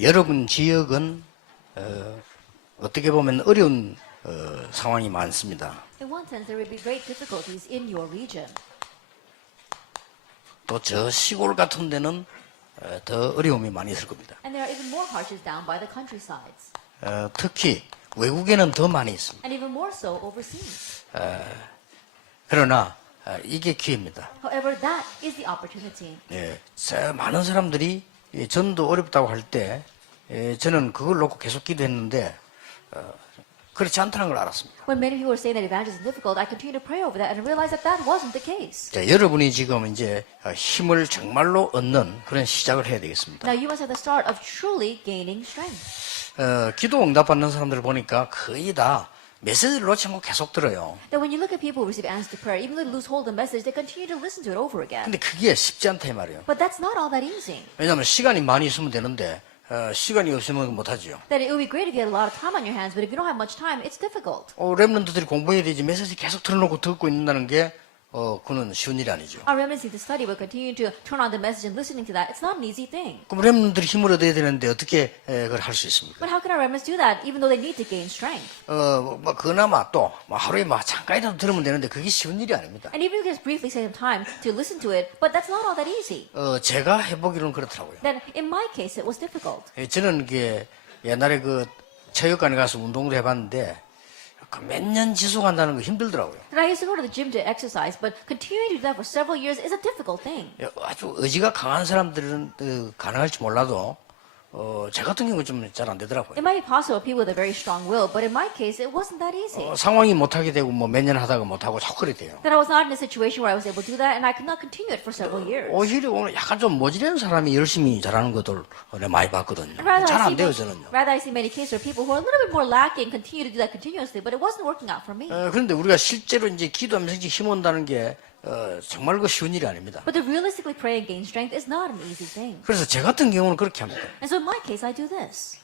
여러분 지역은 어떻게 보면 어려운 상황이 많습니다. In one sense, there will be great difficulties in your region. 또 저 시골 같은 데는 더 어려움이 많이 있을 겁니다. And there are even more hardships down by the countrysides. 특히 외국에는 더 많이 있습니다. And even more so overseas. 그러나 이게 기회입니다. However, that is the opportunity. 많은 사람들이 전도 어렵다고 할 때 저는 그걸 놓고 계속 기도했는데 그렇지 않다는 걸 알았습니다. When many people were saying that evangelism is difficult, I continued to pray over that and realized that that wasn't the case. 자, 여러분이 지금 이제 힘을 정말로 얻는 그런 시작을 해야 되겠습니다. Now you must have the start of truly gaining strength. 기도 응답받는 사람들을 보니까 거의 다 메시지를 놓지 않고 계속 들어요. That when you look at people who receive answers to prayer, even though they lose hold of the message, they continue to listen to it over again. 근데 그게 쉽지 않다 이 말이에요. But that's not all that easy. 왜냐하면 시간이 많이 있으면 되는데 시간이 없으면 못하죠. That it would be great if you had a lot of time on your hands, but if you don't have much time, it's difficult. 랩런트들이 공부해야 되지 메시지 계속 틀어놓고 듣고 있는다는 게 그는 쉬운 일이 아니죠. Our remnants need to study, but continue to turn on the message and listening to that. It's not an easy thing. 그럼 랩런트들이 힘을 얻어야 되는데 어떻게 그걸 할 수 있습니까? But how can our remnants do that, even though they need to gain strength? 그나마 또 하루에 잠깐이라도 들으면 되는데 그게 쉬운 일이 아닙니다. And even if you just briefly take some time to listen to it, but that's not all that easy. 제가 해보기로는 그렇더라고요. Then in my case, it was difficult. 저는 옛날에 체육관에 가서 운동도 해봤는데 몇 년 지속한다는 거 힘들더라고요. And I used to go to the gym to exercise, but continuing to do that for several years is a difficult thing. 아주 의지가 강한 사람들은 가능할지 몰라도 제 같은 경우는 좀 잘 안 되더라고요. It might be possible for people with a very strong will, but in my case, it wasn't that easy. 상황이 못하게 되고 몇 년 하다가 못하고 자꾸 그래 돼요. That I was not in a situation where I was able to do that, and I could not continue it for several years. 오히려 오늘 약간 좀 모질한 사람이 열심히 잘하는 것들 내가 많이 봤거든요. Rather, 잘 안 I 돼요 see, 저는요. rather I see many cases where people who are a little bit more lacking continue to do that continuously, but it wasn't working out for me. 그런데 우리가 실제로 이제 기도하면서 힘 온다는 게 정말 쉬운 일이 아닙니다. But to realistically pray and gain strength is not an easy thing. 그래서 제 같은 경우는 그렇게 합니다. And so in my case, I do this.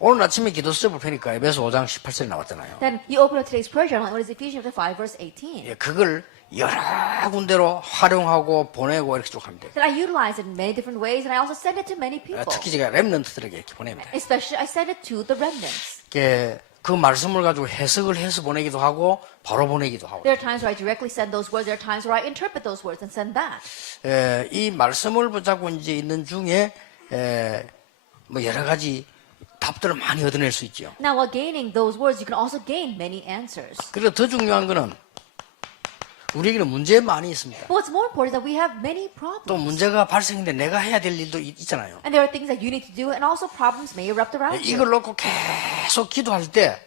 오늘 아침에 기도 수첩을 펴니까 에베소 5장 18절 나왔잖아요. Then you open up today's prayer journal, and what is Ephesians chapter 5, verse 18. 그걸 여러 군데로 활용하고 보내고 이렇게 쭉 합니다. That I utilize it in many different ways, and I also send it to many people. 특히 제가 랩런트들에게 이렇게 보냅니다. Especially, I send it to the remnants. 그 말씀을 가지고 해석을 해서 보내기도 하고 바로 보내기도 하고. There are times where I directly send those words. There are times where I interpret those words and send back. 이 말씀을 붙잡고 이제 있는 중에 여러 가지 답들을 많이 얻어낼 수 있죠. Now, while gaining those words, you can also gain many answers. 그리고 더 중요한 거는 우리에게는 문제 많이 있습니다. But what's more important is that we have many problems. 또 문제가 발생했는데 내가 해야 될 일도 있잖아요. And there are things that you need to do, and also problems may erupt around you. 이걸 놓고 계속 기도할 때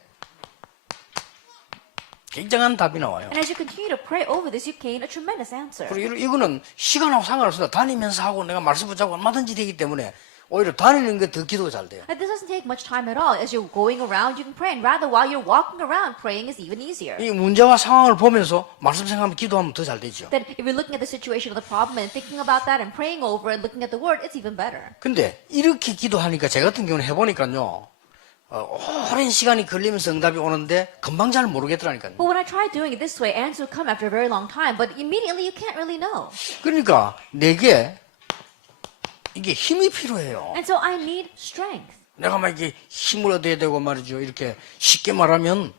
굉장한 답이 나와요. And as you continue to pray over this, you gain a tremendous answer. 그리고 이거는 시간하고 상관없습니다. 다니면서 하고 내가 말씀 붙잡고 얼마든지 되기 때문에 오히려 다니는 게 더 기도가 잘 돼요. And this doesn't take much time at all. As you're going around, you can pray. And rather, while you're walking around, praying is even easier. 이 문제와 상황을 보면서 말씀 생각하면 기도하면 더 잘 되죠. That if you're looking at the situation of the problem and thinking about that and praying over and looking at the word, it's even better. 근데 이렇게 기도하니까 제 같은 경우는 해보니까요. 오랜 시간이 걸리면서 응답이 오는데 금방 잘 모르겠더라니까요. But when I try doing it this way, answers will come after a very long time, but immediately you can't really know. 그러니까 내게 이게 힘이 필요해요. And so I need strength. 내가 막 이게 힘을 얻어야 되고 말이죠. 이렇게 쉽게 말하면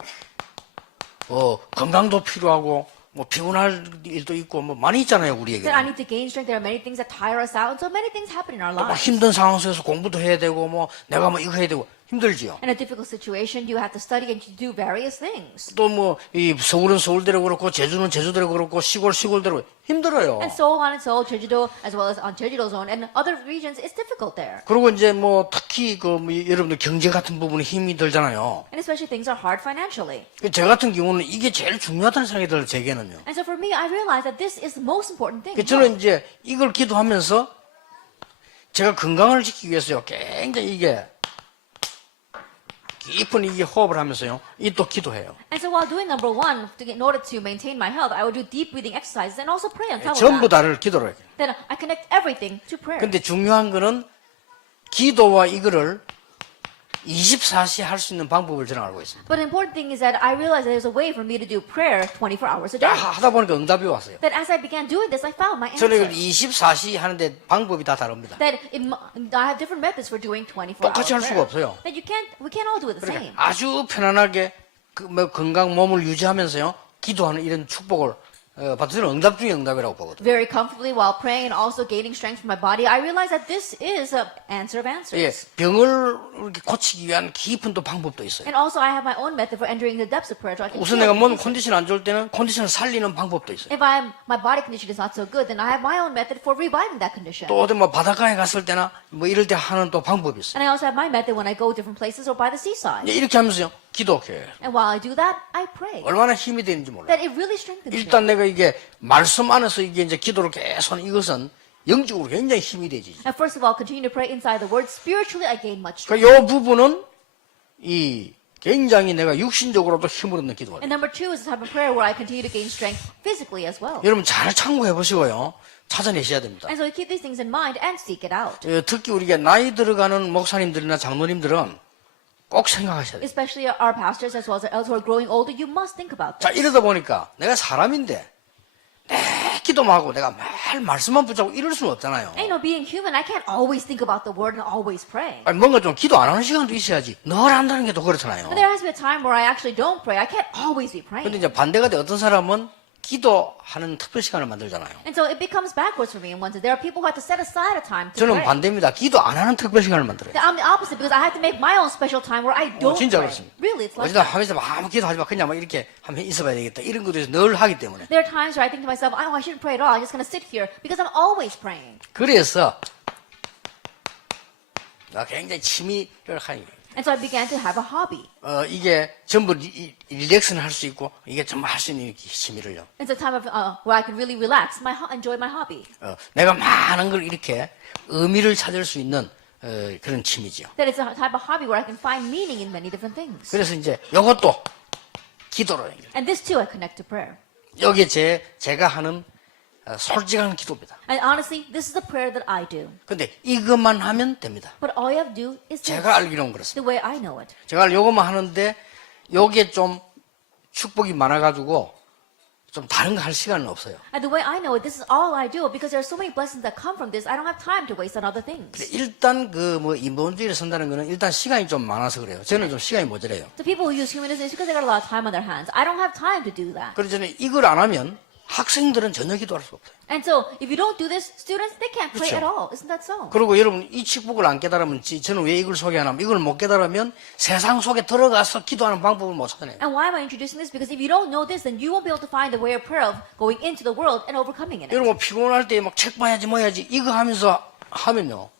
건강도 필요하고 피곤할 일도 있고 많이 있잖아요 우리에게. That I need to gain strength. There are many things that tire us out, and so many things happen in our lives. 힘든 상황 속에서 공부도 해야 되고 내가 이거 해야 되고 힘들지요. In a difficult situation, you have to study and to do various things. 또 이 서울은 서울대로 그렇고 제주는 제주대로 그렇고 시골대로 힘들어요. And so on and so, Jeju-do, as well as on Jeju-do's own, and other regions, it's difficult there. 그리고 이제 특히 여러분들 경제 같은 부분에 힘이 들잖아요. And especially things are hard financially. 제 같은 경우는 이게 제일 중요하다는 생각이 들어요, 제게는요. And so for me, I realize that this is the most important thing. 저는 이제 이걸 기도하면서 제가 건강을 지키기 위해서요, 굉장히 이게 깊은 호흡을 하면서요, 또 기도해요. And so while doing number one, in order to maintain my health, I would do deep breathing exercises and also pray on top of 전부 that. 다를 기도로 해요. Then I connect everything to prayer. 근데 중요한 거는 기도와 이거를 24시 할 수 있는 방법을 저는 알고 있습니다. But the important thing is that I realized that there's a way for me to do prayer 24 hours a day. 하다 보니까 응답이 왔어요. That as I began doing this, I found my 저는 answer. 24시 하는데 방법이 다 다릅니다. That I have different methods for doing 24 똑같이 할 hours 수가 prayer. 없어요. That we can't all do it the 그러니까 same. 아주 편안하게 건강 몸을 유지하면서요 기도하는 이런 축복을 받아 저는 응답 중에 응답이라고 보거든요. Very comfortably while praying and also gaining strength from my body, I realize that this is an answer of 예, answers. 병을 이렇게 고치기 위한 깊은 또 방법도 있어요. And also I have my own method for entering the depths of prayer. So I can 우선 heal 내가 몸 diseases. 컨디션 안 좋을 때는 컨디션을 살리는 방법도 있어요. If my body condition is not so good, then I have my own method for reviving that condition. 또 어디 뭐 바닷가에 갔을 때나 뭐 이럴 때 하는 또 방법이 있어요. And I also have my method when I go different places or by the seaside. 이제 이렇게 하면서요 기도해. And while I do that, I pray. 얼마나 힘이 되는지 몰라요. That it really strengthens me. 일단 내가 이게 말씀 안에서 이게 이제 기도를 계속 하는 이것은 영적으로 굉장히 힘이 되지. And first of all, continue to pray inside the word. Spiritually, I gain much strength. 그 요 부분은 이 굉장히 내가 육신적으로도 힘을 얻는 기도가 돼요. And number two is the type of prayer where I continue to gain strength physically as well. 여러분 잘 참고해 보시고요. 찾아내셔야 됩니다. And so keep these things in mind and seek it out. 특히 우리가 나이 들어가는 목사님들이나 장로님들은 꼭 생각하셔야 돼요. Especially our pastors as well as our elders who are growing older, you must think about 자, this. 이러다 보니까 내가 사람인데 내 기도만 하고 내가 매일 말씀만 붙잡고 이럴 수는 없잖아요. And being human, I can't always think about the word and always pray. 아니, 뭔가 좀 기도 안 하는 시간도 있어야지. 늘 한다는 게 또 그렇잖아요. But there has to be a time where I actually don't pray. I can't always be 근데 praying. 이제 반대가 돼 어떤 사람은 기도하는 특별 시간을 만들잖아요. And so it becomes backwards for me in one sense. There are people who have to set aside a time to 저는 pray. 반대입니다. 기도 안 하는 특별 시간을 만들어요. I'm the opposite because I have to make my own special time where I don't 진짜 pray. 그렇습니다. Really, it's like 어디다 that. 하면서 아무 기도하지 마. 그냥 막 이렇게 하면 있어봐야 되겠다. 이런 것도 늘 하기 때문에. There are times where I think to myself, oh, I shouldn't pray at all. I'm just going to sit here because I'm always praying. 그래서 나 굉장히 취미를 하는 거예요. And so I began to have a hobby. 이게 전부 릴렉스는 할 수 있고 이게 정말 할 수 있는 취미를요. It's a time of where I can really relax, enjoy my hobby. 내가 많은 걸 이렇게 의미를 찾을 수 있는 그런 취미죠. That it's a type of hobby where I can find meaning in many different things. 그래서 이제 이것도 기도로 연결. And this too I connect to prayer. 여기 제가 하는 솔직한 기도입니다. And honestly, this is the prayer that I do. 근데 이것만 하면 됩니다. But all you have to do is this, 제가 알기로는 그렇습니다. the way I know it. 제가 요것만 하는데 요게 좀 축복이 많아가지고 좀 다른 거 할 시간은 없어요. And the way I know it, this is all I do because there are so many blessings that come from this. I don't have time to waste on other things. 일단 인본주의를 쓴다는 거는 일단 시간이 좀 많아서 그래요. 저는 좀 시간이 모자라요. The people who use humanism is because they got a lot of time on their hands. I don't have time to do that. 그래서 저는 이걸 안 하면 학생들은 전혀 기도할 수가 없어요. And so, if you don't do this, students, they can't pray 그렇죠. at all. Isn't that so? 그리고 여러분 이 축복을 안 깨달으면 저는 왜 이걸 소개하냐면 이걸 못 깨달으면 세상 속에 들어가서 기도하는 방법을 못 찾아내요. And why am I introducing this? Because if you don't know this, then you won't be able to find the way of prayer of going into the world and overcoming in it. 여러분 피곤할 때 막 책 봐야지 뭐 해야지 이거 하면서 하면요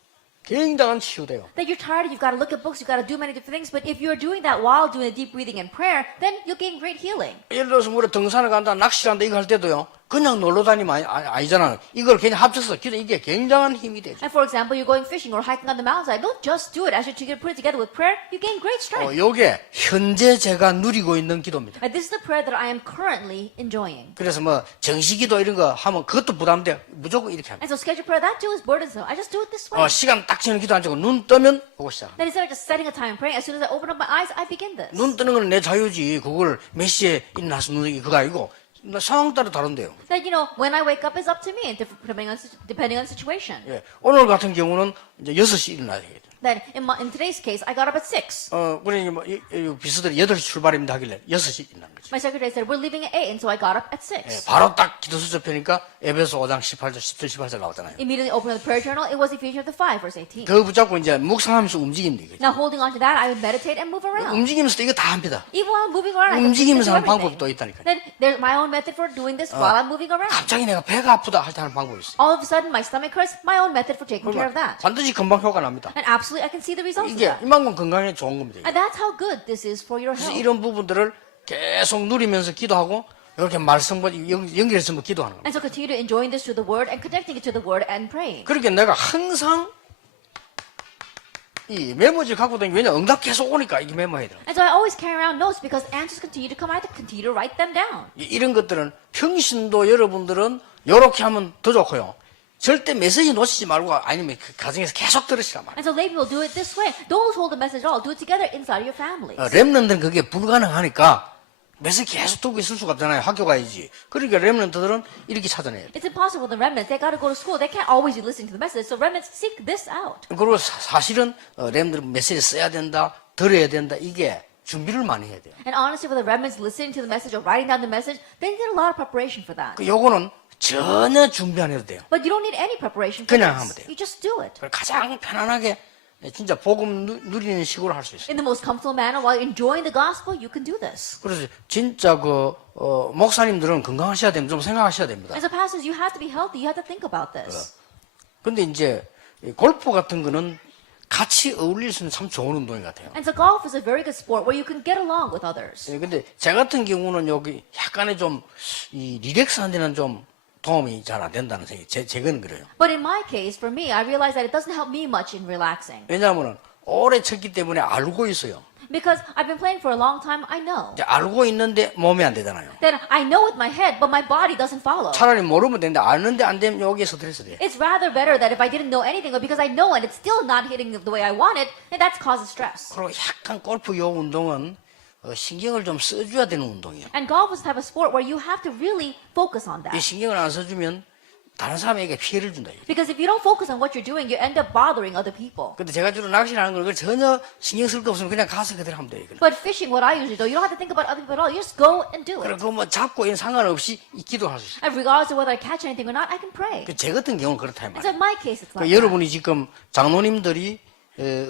굉장한 치유돼요. That you're tired, you've got to look at books, you've got to do many different things. But if you're doing that while doing the deep breathing and prayer, then you'll gain great healing. 예를 들어서 우리 등산을 간다 낚시를 한다 이거 할 때도요 그냥 놀러 다니면 아니잖아요. 이걸 그냥 합쳐서 기도 이게 굉장한 힘이 되죠. And for example, you're going fishing or hiking on the mountainside. Don't just do it. As you put it together with prayer, you gain great strength. 요게 현재 제가 누리고 있는 기도입니다. And this is the prayer that I am currently enjoying. 그래서 뭐 정시기도 이런 거 하면 그것도 부담돼 무조건 이렇게 합니다. And so scheduled prayer, that too is burdensome. I just do it this way. 시간 딱 정해서 기도 안 하고 눈 뜨면 보고 시작. Then instead of just setting a time and praying, as soon as I open up my eyes, I begin this. 눈 뜨는 건 내 자유지. 그걸 몇 시에 일어나서 눈이 그거 아니고 상황 따라 다른데요. That, when I wake up is up to me, depending on the situation. 예, 오늘 같은 경우는 이제 6시 일어나야 되겠죠. Then in today's case, I got up at 6. 우리 뭐 비서들이 8시 출발입니다 하길래 6시 일어난 거죠. My secretary said, we're leaving at 8, and so I got up at 6. 예, 바로 딱 기도수 접히니까 에베소 5장 18절, 17, 18절 나오잖아요. Immediately opened the prayer journal, it was Ephesians 5, verse 18. 그거 붙잡고 이제 묵상하면서 움직입니다. 이거죠. Now holding on to that, I would meditate and move around. 움직이면서 이거 다 합니다. Even while I'm moving around, I can 움직이면서 do 하는 everything. 방법이 또 있다니까요. Then there's my own method for doing this while I'm moving around. 갑자기 내가 배가 아프다 할 때 하는 방법이 있어요. All of a sudden, my stomach hurts, my own method for taking care of that. 반드시 금방 효과 납니다. And absolutely, I can see the results of 이게 that. 이만큼 건강에 좋은 겁니다. 이게. And that's how good this is for your 그래서 health. 이런 부분들을 계속 누리면서 기도하고 이렇게 말씀과 연결해서 기도하는 겁니다. And so continue to enjoying this through the word and connecting it to the word and praying. 그렇게 내가 항상 이 메모지 갖고 다니면 왜냐 응답 계속 오니까 이게 메모해야 돼요. And so I always carry around notes because answers continue to come. I have to continue to write them down. 이런 것들은 평신도 여러분들은 이렇게 하면 더 좋고요. 절대 메시지 놓치지 말고 아니면 그 가정에서 계속 들으시란 말이에요. And so lay people do it this way. Don't hold the message at all. Do it together inside of your families. 렘넌트는 그게 불가능하니까 메시지 계속 듣고 있을 수가 없잖아요. 학교 가야지. 그러니까 렘넌트들은 이렇게 찾아내야 돼. It's impossible for the remnants. They got to go to school. They can't always be listening to the message. So remnants seek this out. 그리고 사실은 렘넌트 메시지 써야 된다, 들어야 된다. 이게 준비를 많이 해야 돼요. And honestly, for the remnants listening to the message or writing down the message, they need a lot of preparation for that. 요거는 전혀 준비 안 해도 돼요. But you don't need any preparation for 그냥 하면 this. 돼요. You just do it. 가장 편안하게 진짜 복음 누리는 식으로 할 수 있어요. In the most comfortable manner, while you're enjoying the gospel, you can do this. 그래서 진짜 목사님들은 건강하셔야 됩니다. 좀 생각하셔야 됩니다. As a pastor, you have to be healthy. You have to think about this. 근데 이제 골프 같은 거는 같이 어울릴 수 있는 참 좋은 운동인 것 같아요. And so golf is a very good sport where you can get along with others. 근데 제 같은 경우는 여기 약간의 이 리렉스한 데는 좀 도움이 잘 안 된다는 생각이 제건 그래요. But in my case, for me, I realize that it doesn't help me much in relaxing. 왜냐하면 오래 쳤기 때문에 알고 있어요. Because I've been playing for a long time, I know. 이제 알고 있는데 몸이 안 되잖아요. Then I know with my head, but my body doesn't follow. 차라리 모르면 되는데 아는데 안 되면 여기에 스트레스 돼. It's rather better that if I didn't know anything, but because I know and it's still not hitting the way I want it, then that causes stress. 그리고 약간 골프 요 운동은 신경을 좀 써줘야 되는 운동이에요. And golf is the type of sport where you have to really focus on 이 that. 신경을 안 써주면 다른 사람에게 피해를 준다. Because if you don't focus on what you're doing, you end up bothering other people. 근데 제가 주로 낚시를 하는 걸 전혀 신경 쓸 거 없으면 그냥 가서 그대로 하면 돼요. But fishing, what I usually do, you don't have to think about other people at all. You just go and do it. 그리고 뭐 잡고 이런 상관없이 기도할 수 있어요. And regardless of whether I catch anything or not, I can pray. 제 같은 경우는 그렇다 이 And so 말이에요. in my case, it's like that. 여러분이 지금 장로님들이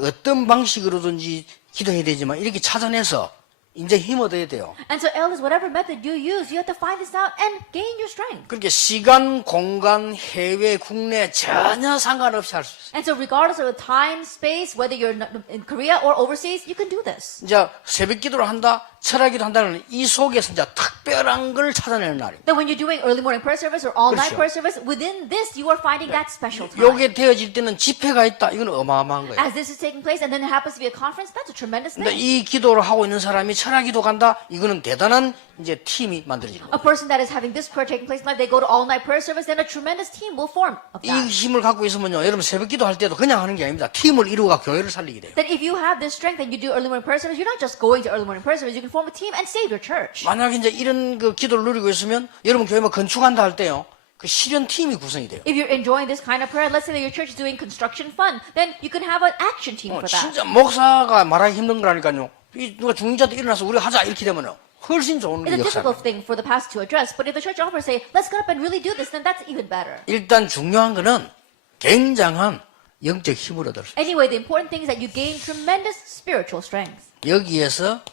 어떤 방식으로든지 기도해야 되지만 이렇게 찾아내서 이제 힘 얻어야 돼요. And so elders, whatever method you use, you have to find this out and gain your strength. 그렇게 시간, 공간, 해외, 국내 전혀 상관없이 할 수 있어요. And so regardless of the time, space, whether you're in Korea or overseas, you can do this. 이제 새벽 기도를 한다, 철학기도 한다는 이 속에서 이제 특별한 걸 찾아내는 날입니다. That when you're doing early morning prayer service or all-night 그렇죠. prayer service, within this, you are finding that special time. 요게 되어질 때는 집회가 있다. 이건 어마어마한 거예요. As this is taking place and then there happens to be a conference, that's a tremendous 근데 thing. 이 기도를 하고 있는 사람이 철학기도 간다. 이거는 대단한 이제 팀이 만들어지는 거예요. A person that is having this prayer taking place in life, they go to all-night prayer service, then a tremendous team will form of 이 that. 힘을 갖고 있으면요, 여러분 새벽 기도 할 때도 그냥 하는 게 아닙니다. 팀을 이루어가 교회를 살리게 돼요. That if you have this strength and you do early morning prayer service, you're not just going to early morning prayer service, you can form a team and save your church. 만약에 이제 이런 그 기도를 누리고 있으면 여러분 교회 뭐 건축한다 할 때요, 그 실현 팀이 구성이 돼요. If you're enjoying this kind of prayer, let's say that your church is doing construction fund, then you can have an action team for that. 진짜 목사가 말하기 힘든 거라니까요. 이 누가 죽는 자도 일어나서 우리가 하자 이렇게 되면요, 훨씬 좋은 It's a 역사. difficult thing for the pastor to address, but if the church offers say, let's get up and really do this, then that's even better. 일단 중요한 거는 굉장한 영적 힘을 얻을 수. Anyway, the important thing is that you gain tremendous spiritual strength. 여기에서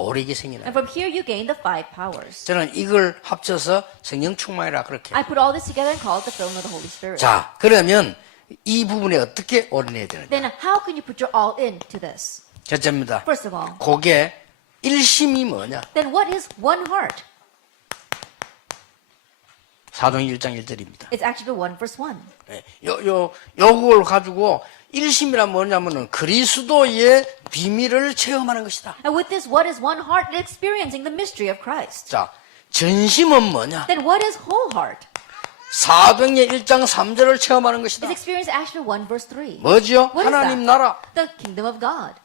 오래게 생기는. And from here you gain the 5 powers. 저는 이걸 합쳐서 성령 충만이라 그렇게. I put all this together and call it the filling of the Holy Spirit. 자, 그러면 이 부분에 어떻게 올인해야 되는지. Then how can you put your all into this? 첫째입니다. First of all, 그게 일심이 뭐냐? then what is one heart? 사도행 1장 1절입니다. It's Acts chapter 1, verse 1. 요걸 가지고 일심이란 뭐냐면은 그리스도의 비밀을 체험하는 것이다. And with this, what is one heart? Experiencing the mystery of Christ. 자, 전심은 뭐냐? Then what is whole heart? 사도행의 1장 3절을 체험하는 것이다. It's experienced Acts chapter 1, verse 3. 뭐죠? What is 하나님 that? 나라. The kingdom of God.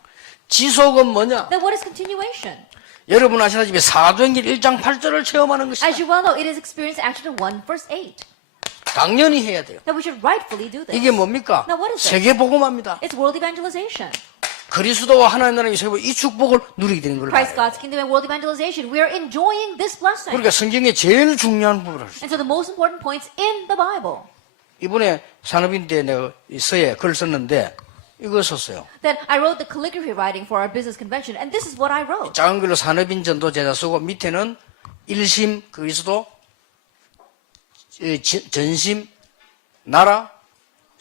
지속은 뭐냐? Then what is continuation? 여러분 아시다시피 사도행전 1장 8절을 체험하는 것이다. As you well know, it is experienced Acts chapter 1, verse 8. 당연히 해야 돼요. That we should rightfully do this. 이게 뭡니까? Now what is it? 세계복음화입니다. It's world evangelization. 그리스도와 하나님 나라의 세계 이 축복을 누리게 되는 걸 Christ, 봐요. God's kingdom, and world evangelization. We are enjoying this blessing. 그러니까 성경의 제일 중요한 부분을 And so the most important points in the Bible. 이번에 산업인 때 내가 이 서예 글을 썼는데 이거 썼어요. Then I wrote the calligraphy writing for our business convention, and this is what I wrote. 작은 글로 산업인 전도 제자 쓰고 밑에는 일심 그리스도 전심 나라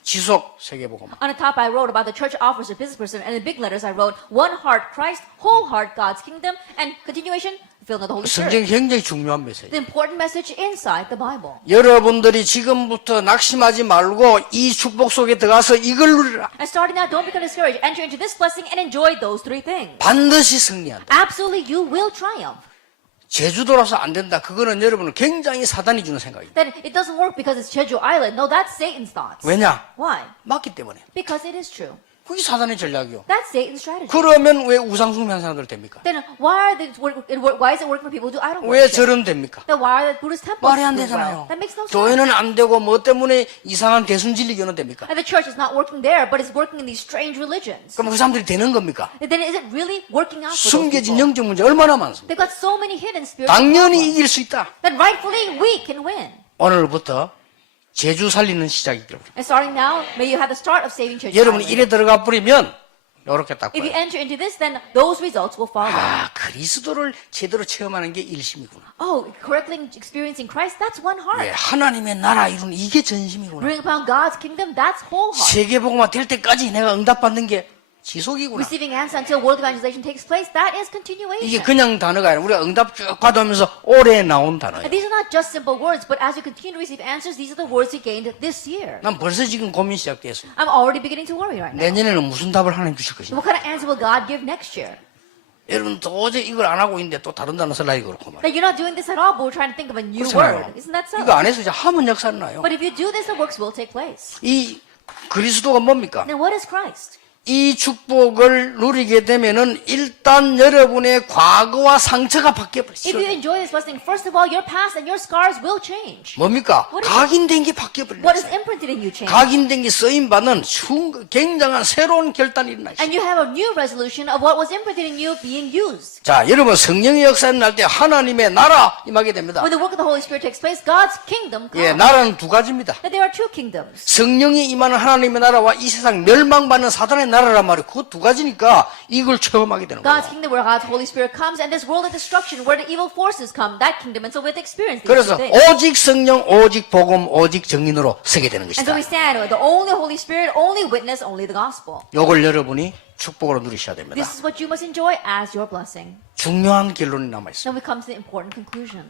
지속 세계복음. On the top, I wrote about the church offers a business person, and in big letters, I wrote one heart Christ, whole heart God's kingdom, and continuation, filling of the Holy 성경이 Spirit. 굉장히 중요한 메시지. The important message inside the Bible. 여러분들이 지금부터 낙심하지 말고 이 축복 속에 들어가서 이걸 누리라. And starting now, don't become discouraged. Enter into this blessing and enjoy those 3 things. 반드시 승리한다. Absolutely, you will triumph. 제주도라서 안 된다. 그거는 여러분은 굉장히 사단이 주는 생각입니다. Then it doesn't work because it's Jeju Island. No, that's Satan's thoughts. 왜냐? Why? 맞기 때문에. Because it is true. 그게 사단의 전략이요. That's Satan's strategy. 그러면 왜 우상숭배하는 사람들 됩니까? Then why why is it working for people who do idol 왜 worship? 절은 됩니까? Then why are the Buddhist temples 말이 안 doing 되잖아요. well? That makes no sense. 교회는 안 되고 뭐 때문에 이상한 대순진리교는 됩니까? And the church is not working there, but it's working in these strange religions. 그럼 그 사람들이 되는 겁니까? Then is it really working out for those 숨겨진 people? 영적 문제 얼마나 많습니까? They've got so many hidden spiritual 당연히 problems 이길 수 있다. that rightfully we can win. 오늘부터 제주 살리는 시작이길 바랍니다. And starting now, may you have the start of saving church. 여러분이 Island. 이래 들어가 버리면 이렇게 딱 If you 보여요. enter into this, then those results will follow. 아, 그리스도를 제대로 체험하는 게 일심이구나. Oh, correctly experiencing Christ, that's one heart. 왜 하나님의 나라 이루는 이게 전심이구나. Bring upon God's kingdom, that's whole heart. 세계복음화 될 때까지 내가 응답받는 게 지속이구나. Receiving answer until world evangelization takes place, that is 이게 continuation. 그냥 단어가 아니라 우리가 응답 쭉 받아오면서 오래 나온 단어예요. And these are not just simple words, but as you continue to receive answers, these are the words you gained this year. 난 벌써 지금 고민 시작됐습니다. I'm already beginning to worry right now. 내년에는 무슨 답을 하나님 주실 So 것인가? what kind of answer will God give next year? 여러분 도저히 이걸 안 하고 있는데 또 다른 단어 쓰려고 그렇고 말이에요. That you're not doing this at all, but we're trying to think of a new 그렇잖아요. word. Isn't that so? 이거 안 해서 이제 하면 역사는 나요. But if you do this, the works will take place. 이 그리스도가 뭡니까? Then what is Christ? 이 축복을 누리게 되면은 일단 여러분의 과거와 상처가 바뀌어 If 버리죠. you enjoy this blessing, first of all, your past and your scars will change. 뭡니까? What is 각인된 게 바뀌어 버리는 What is 거예요. imprinted in you change. 각인된 게 쓰임 받는 굉장한 새로운 결단이 일어나 있어요. And you have a new resolution of what was imprinted in you being used. 자, 여러분 성령의 역사는 날 때 하나님의 나라 임하게 됩니다. When the work of the Holy Spirit takes place, God's kingdom 예, comes. 나라는 두 가지입니다. That there are two kingdoms. 성령이 임하는 하나님의 나라와 이 세상 멸망받는 사단의 나라란 말이에요. 그 두 가지니까 이걸 체험하게 되는 God's 거예요. kingdom where God's Holy Spirit comes and this world of destruction where the evil forces come, that kingdom. And so we have to experience these 그래서 two things. 오직 성령, 오직 복음, 오직 정인으로 서게 되는 And so 것이다. we stand with the only Holy Spirit, only witness, only the gospel. 요걸 여러분이 축복으로 누리셔야 됩니다. This is what you must enjoy as your blessing. 중요한 결론이 남아 있습니다. Then we come to the important conclusion.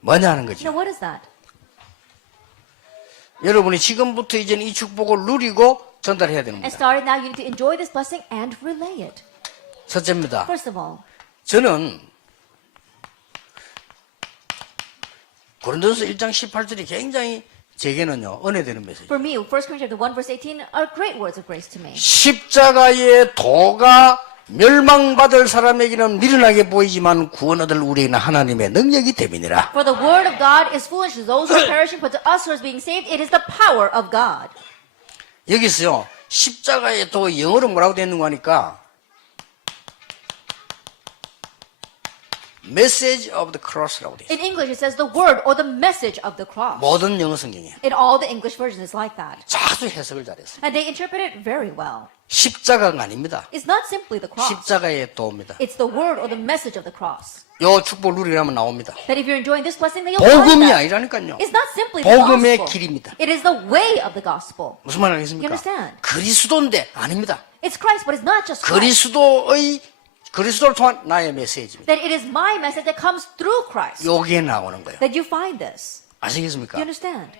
뭐냐 하는 거죠. Now what is that? 여러분이 지금부터 이제는 이 축복을 누리고 전달해야 되는 And 겁니다. starting now, you need to enjoy this blessing and relay it. 첫째입니다. First of all, 저는 고린도전서 1장 18절이 굉장히 제게는요 은혜되는 메시지. for me, 1 Corinthians 1 verse 18 are great words of grace to me. 십자가의 도가 멸망받을 사람에게는 미련하게 보이지만 구원 얻을 우리에게는 하나님의 능력이 됨이니라. For the word of God is foolish to those who are perishing, but to us who are being saved, it is the power of God. 여기서요 십자가의 도 영어로 뭐라고 되어 있는 거 하니까 Message of the Cross라고 되어 있어요. In English, it says the word or the message of the cross. 모든 영어 성경이에요. In all the English versions, it's like that. 아주 해석을 잘했어요. And they interpret it very well. 십자가가 아닙니다. It's not simply the cross. 십자가의 도입니다. It's the word or the message of the cross. 요 축복을 누리려면 나옵니다. That if you're enjoying this blessing, then you'll find 복음이 that. 아니라니까요. It's not simply the 복음의 gospel. 길입니다. It is the way of the gospel. 무슨 말 You 하겠습니까? understand? 그리스도인데 아닙니다. It's Christ, but it's not just Christ. 그리스도를 통한 나의 메시지입니다. That it is my message that comes through Christ. 여기에 나오는 거예요. That you find this. 아시겠습니까? You understand?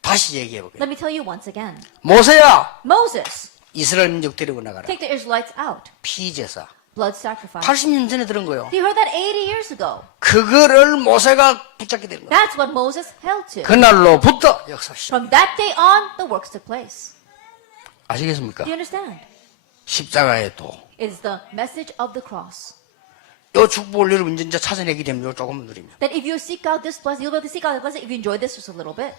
다시 얘기해 볼게요. Let me tell you once again. 모세야, Moses, 이스라엘 민족 데리고 나가라. take the Israelites out. 피제사. Blood sacrifice. 80년 전에 들은 거예요. You heard that 80 years ago. 그거를 모세가 붙잡게 되는 거예요. That's what Moses held to. 그날로부터 역사 시작. From that day on, the works took place. 아시겠습니까? Do you understand? 십자가의 도. It is the message of the cross. 요 축복을 여러분 진짜 찾아내게 되면 요 조금 누리면 That if you seek out this blessing, you'll be able to seek out the blessing if you enjoy this just a little bit.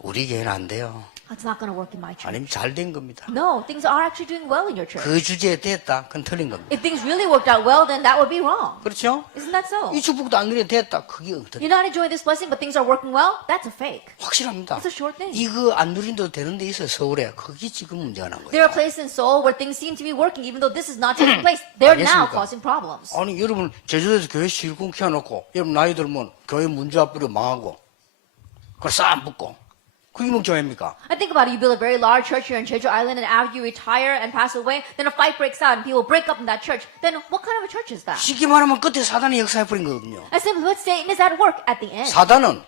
우리 교회는 안 돼요. It's not going to work in my church. 아니면 잘 된 겁니다. No, things are actually doing well in your church. 그 주제에 됐다. 그건 틀린 겁니다. If things really worked out well, then that would be wrong. 그렇죠? Isn't that so? 이 축복도 안 누리게 됐다. 그게 엉터리. You're not enjoying this blessing, but things are working well? That's a fake. 확실합니다. It's a sure thing. 이거 안 누린데도 되는 데 있어요. 서울에. 그게 지금 문제가 난 There 거예요. are places in Seoul where things seem to be working, even though this is not taking place. They're now 알겠습니까? causing problems. 아니 여러분 제주도에서 교회 실금 키워놓고 여러분 나이 들면 교회 문제 앞으로 망하고 그걸 싸움 붙고 그게 목적입니까? I think about it, you build a very large church here in Jeju Island, and after you retire and pass away, then a fight breaks out and people break up in that church. Then what kind of a church is that? 쉽게 말하면 끝에 사단이 역사해버린 거거든요. I simply put, Satan is at work at the end. 사단은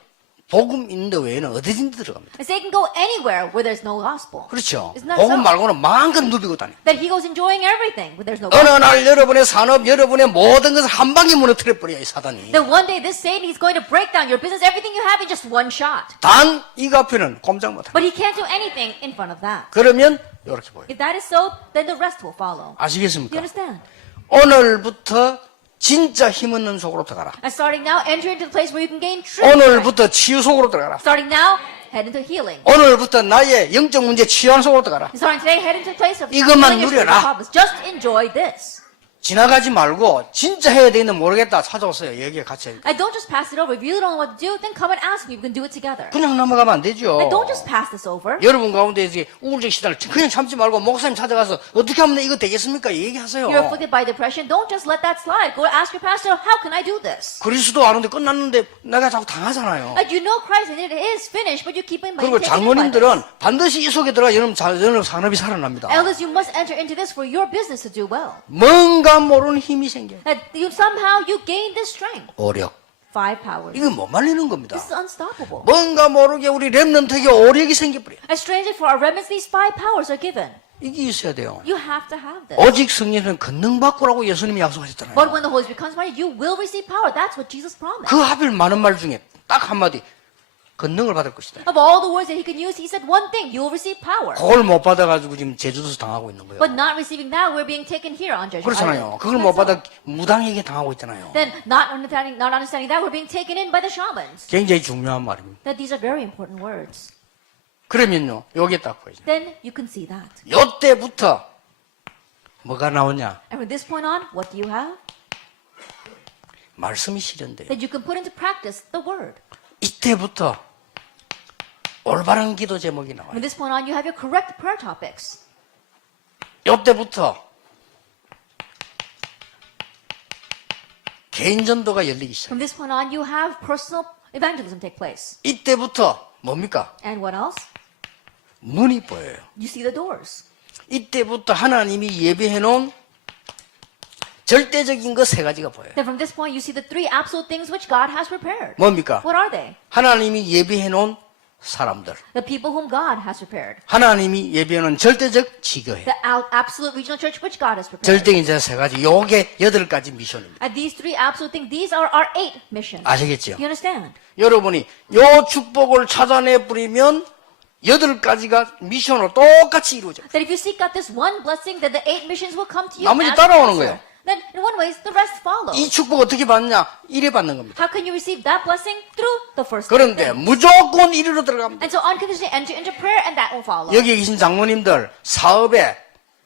복음 있는 데 외에는 어디든지 들어갑니다. And Satan can go anywhere where there's no gospel. 그렇죠. Isn't that 복음 so? 말고는 마음껏 누비고 다니. That he goes enjoying everything, but there's no 어느 gospel. 날 여러분의 산업, 여러분의 모든 것을 한 방에 무너뜨려 버려요, 이 사단이. Then one day this Satan, he's going to break down your business, everything you have in just one shot. 단 이거 앞에는 꼼짝 못합니다. But he can't do anything in front of that. 그러면 이렇게 보여요. If that is so, then the rest will follow. You 아시겠습니까? understand? 오늘부터 진짜 힘있는 속으로 들어가라. And starting now, enter into the place where you can gain true strength. 오늘부터 치유 속으로 들어가라. Starting now, head into healing. 오늘부터 나의 영적 문제 치유하는 속으로 들어가라. And starting today, head into the place of 이것만 healing your 누려라. spiritual problems. Just enjoy this. 지나가지 말고 진짜 해야 되는데 모르겠다 찾아오세요. 여기에 같이 해요. And don't just pass it over. If you don't know what to do, then come and ask me. We can do it together. 그냥 넘어가면 안 되죠. And don't just pass this over. 여러분 가운데 이제 우울적 시달을 그냥 참지 말고 목사님 찾아가서 어떻게 하면 이거 되겠습니까? 얘기하세요. You're afflicted by depression. Don't just let that slide. Go ask your pastor, how can I do this? 그리스도 아는데 끝났는데 내가 자꾸 당하잖아요. Like you know Christ and it is finished, but you keep in 그리고 mind taken by this. 장로님들은 반드시 이 속에 들어가 여러분 산업이 살아납니다. Elders, you must enter into this for your business to do well. 뭔가 모르는 힘이 생겨. That you somehow you gain this strength. 오력. 5 powers. 이거 못 말리는 겁니다. This is unstoppable. 뭔가 모르게 우리 렘넌트에게 오력이 생겨버려요. And strangely, for our remnants, these 5 powers are given. 이게 있어야 돼요. You have to have this. 오직 성령은 권능 받고라고 예수님이 약속하셨잖아요. But when the Holy Spirit comes upon you, you will receive power. That's what Jesus promised. 그 하필 많은 말 중에 딱 한마디 권능을 받을 것이다. Of all the words that he could use, he said one thing: you will receive power. 그걸 못 받아가지고 지금 제주도에서 당하고 있는 거예요. But not receiving that, we're being taken here on Judgment 그렇잖아요. Island. 그걸 못 받아 무당에게 당하고 있잖아요. Then not understanding that, we're being taken in by the shamans. 굉장히 중요한 말입니다. That these are very important words. 그러면요, 여기에 딱 보이죠. Then you can see that. 요때부터 뭐가 나오냐? And from this point on, what do you have? 말씀이 실현돼요. That you can put into practice the word. 이때부터 올바른 기도 제목이 나와요. From this point on, you have your correct prayer topics. 요때부터 개인 전도가 열리기 시작. From this point on, you have personal evangelism take place. 이때부터 뭡니까? And what else? 문이 보여요. You see the doors. 이때부터 하나님이 예비해 놓은 절대적인 거 세 가지가 보여요. Then from this point, you see the 3 absolute things which God has prepared. 뭡니까? What are they? 하나님이 예비해 놓은 사람들. The people whom God has prepared. 하나님이 예비해 놓은 절대적 지교회. The absolute regional church which God has prepared. 절대적인 세 가지. 요게 8가지 미션입니다. And these 3 absolute things, these are our 8 missions. 아시겠죠? You understand? 여러분이 요 축복을 찾아내 버리면 8가지가 미션으로 똑같이 이루어져. That if you seek out this one blessing, then the 8 missions will come to you. 나머지 as 따라오는 answer. 거예요. Then in one way, the rest follow. 이 축복 어떻게 받느냐? 이래 받는 겁니다. How can you receive that blessing? Through the first 그런데 thing. 무조건 이리로 들어갑니다. And so unconditionally enter into prayer and that will follow. 여기 계신 장로님들 사업의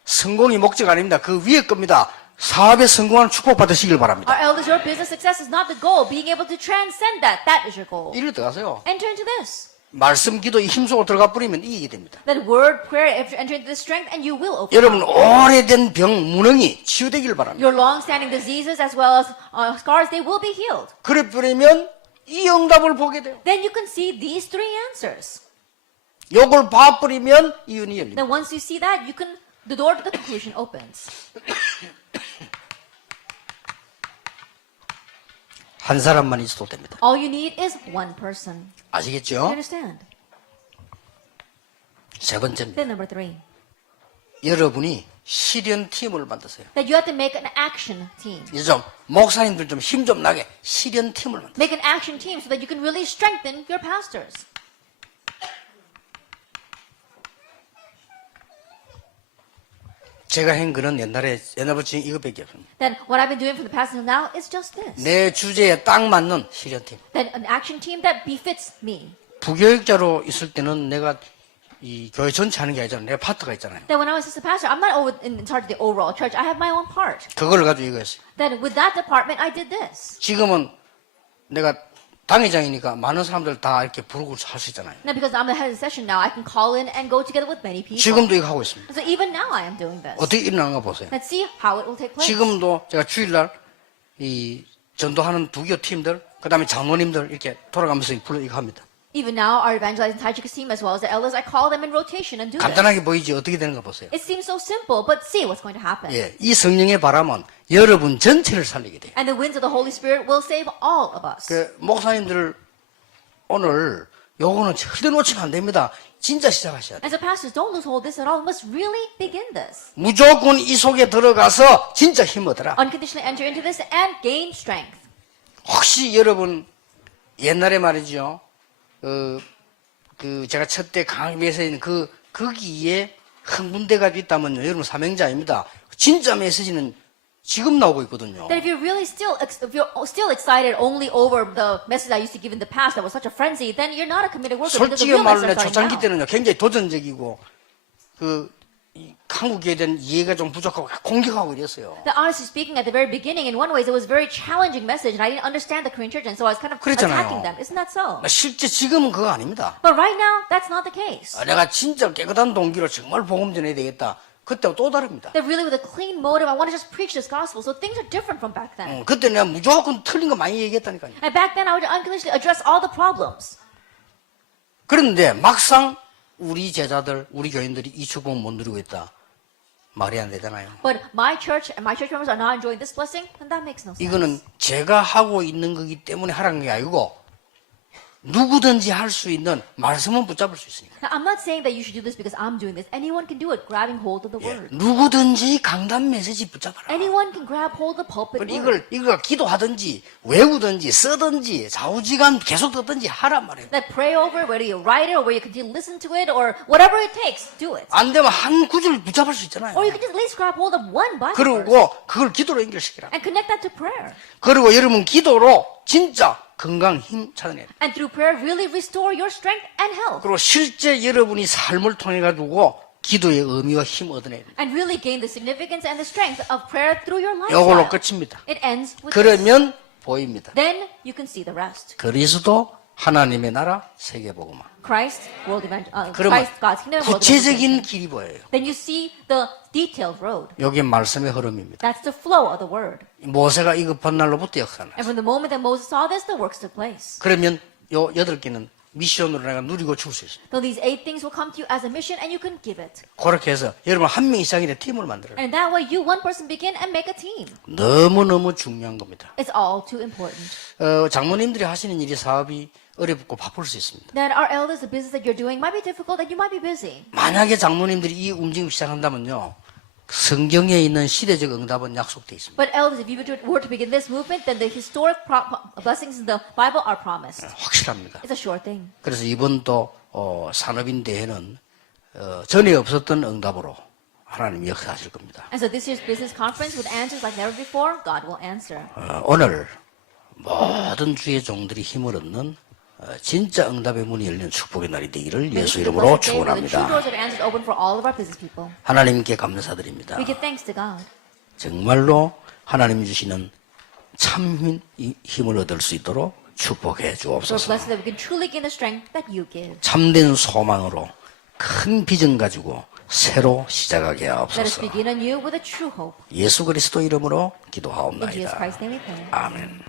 성공이 목적 아닙니다. 그 위에 겁니다. 사업에 성공하는 축복 받으시길 바랍니다. Our elders, your business success is not the goal. Being able to transcend that, that is your goal. 이리로 들어가세요. Enter into this. 말씀 기도 이 힘속으로 들어가 버리면 이기게 됩니다. That word, prayer, enter into this strength and you will 여러분 overcome. 오래된 병 무능이 치유되길 바랍니다. Your long-standing diseases as well as scars, they will be healed. 그래 버리면 이 응답을 보게 돼요. Then you can see these 3 answers. 요걸 봐버리면 이윤이 열립니다. Then once you see that, you can, the door to the conclusion opens. 한 사람만 있어도 됩니다. All you need is one person. You 아시겠죠? understand? 세 번째입니다. Then number 3. 여러분이 실현팀을 만드세요. That you have to make an action team. 이제 좀 목사님들 좀 힘 좀 나게 실현팀을 만드세요. Make an action team so that you can really strengthen your pastors. 제가 한 거는 옛날부터 이것밖에 없습니다. Then what I've been doing for the past until now is just this. 내 주제에 딱 맞는 실현팀. Then an action team that befits me. 부교육자로 있을 때는 내가 이 교회 전체 하는 게 아니잖아요. 내 파트가 있잖아요. Then when I was assistant pastor, I'm not in charge of the overall church. I have my own part. 그걸 가지고 이거 했어요. Then with that department, I did this. 지금은 내가 당회장이니까 많은 사람들 다 이렇게 부르고 할 수 있잖아요. Now because I'm the head of the session now, I can call in and go together with many people. 지금도 이거 하고 있습니다. So even now I am doing this. 어떻게 일어나는가 보세요. Let's see how it will take place. 지금도 제가 주일날 이 전도하는 부교 팀들, 그 다음에 장로님들 이렇게 돌아가면서 이거 합니다. Even now, our evangelizing Tajikus team as well as the elders, I call them in rotation and do this. 간단하게 보이지 어떻게 되는가 보세요. It seems so simple, but see what's going to happen. 예, 이 성령의 바람은 여러분 전체를 살리게 돼요. And the winds of the Holy Spirit will save all of us. 그 목사님들 오늘 요거는 절대 놓치면 안 됩니다. 진짜 시작하셔야 돼요. And so pastors, don't lose hold of this at all. You must really begin this. 무조건 이 속에 들어가서 진짜 힘 얻어라. Unconditionally enter into this and gain strength. 혹시 여러분 옛날에 말이죠. 제가 첫 때 강의에서 있는 거기에 흥분돼가지고 있다면요. 여러분 사명자입니다. 진짜 메시지는 지금 나오고 있거든요. That if you're really if you're still excited only over the message I used to give in the past that was such a frenzy, then you're not a committed worker because the 솔직히 real 말로 내 message is 초창기 starting now. 때는요. 굉장히 도전적이고 이 한국에 대한 이해가 좀 부족하고 공격하고 이랬어요. That honestly speaking, at the very beginning, in one way, it was a very challenging message, and I didn't understand the Korean church, and so I was kind of 그랬잖아요. attacking them. Isn't that so? 실제 지금은 그거 아닙니다. But right now, that's not the case. 내가 진짜 깨끗한 동기로 정말 복음 전해야 되겠다. 그때와 또 다릅니다. That really with a clean motive, I want to just preach this gospel. So things are different from back then. 그때 내가 무조건 틀린 거 많이 얘기했다니까요. And back then, I would unconditionally address all the problems. 그런데 막상 우리 제자들, 우리 교인들이 이 축복을 못 누리고 있다. 말이 안 되잖아요. But my church and my church members are not enjoying this blessing, then that makes no sense. 이거는 제가 하고 있는 거기 때문에 하라는 게 아니고 누구든지 할 수 있는 말씀은 붙잡을 수 있으니까. Now, I'm not saying that you should do this because I'm doing this. Anyone can do it, grabbing hold of the word. 누구든지 강단 메시지 붙잡아라. Anyone can grab hold of the pulpit word. 이걸 기도하든지 외우든지 쓰든지 좌우지간 계속 듣든지 하란 말이에요. That pray over it, whether you write it or whether you continue to listen to it or whatever it takes, do it. 안 되면 한 구절 붙잡을 수 있잖아요. Or you can just at least grab hold of one Bible verse 그리고 그걸 기도로 연결시키라. and connect that to prayer. 그리고 여러분 기도로 진짜 건강 힘 찾아내라. And through prayer, really restore your strength and health. 그리고 실제 여러분이 삶을 통해 가지고 기도의 의미와 힘 얻어내야 됩니다. And really gain the significance and the strength of prayer through your 이걸로 lifestyle. 끝입니다. It ends with this. 그러면 보입니다. Then you can see the rest. 그리스도 하나님의 나라 세계복음화. Christ, 그러면 Christ, God's kingdom, world 구체적인 evangelization. 길이 보여요. Then you see the detailed road. 이게 말씀의 흐름입니다. That's the flow of the word. 모세가 이거 본 날로부터 역사나. And from the moment that Moses saw this, the works took place. 그러면 요 8개는 미션으로 내가 누리고 줄 수 있습니다. So these 8 things will come to you as a mission and you can give it. 그렇게 해서 여러분 한 명 이상의 팀을 만들어요. And that way you, one person, begin and make a team. 너무너무 중요한 겁니다. It's all too important. 장모님들이 하시는 일이 사업이 어렵고 바쁠 수 있습니다. That our elders, the business that you're doing might be difficult and you might be busy. 만약에 장모님들이 이 움직임 시작한다면요. 성경에 있는 시대적 응답은 약속되어 있습니다. But elders, if you were to begin this movement, then the historic blessings in the Bible are promised. 확실합니다. It's a sure thing. 그래서 이번 또 산업인 대회는 전에 없었던 응답으로 하나님이 역사하실 겁니다. And so this year's business conference with answers like never before, God will answer. 오늘 모든 주의 종들이 힘을 얻는 진짜 응답의 문이 열리는 축복의 날이 되기를 예수 이름으로 Today, where the true 축원합니다. doors of answers open for all of our business people. 하나님께 감사드립니다. We give thanks to God. 정말로 하나님이 주시는 참 힘을 얻을 수 있도록 축복해 So 주옵소서. blessed that we can truly gain the strength that you give. 참된 소망으로 큰 비전 가지고 새로 시작하게 Let us 하옵소서. begin anew with a true hope. 예수 그리스도 이름으로 In Jesus 기도하옵나이다. Christ's name we pray. 아멘.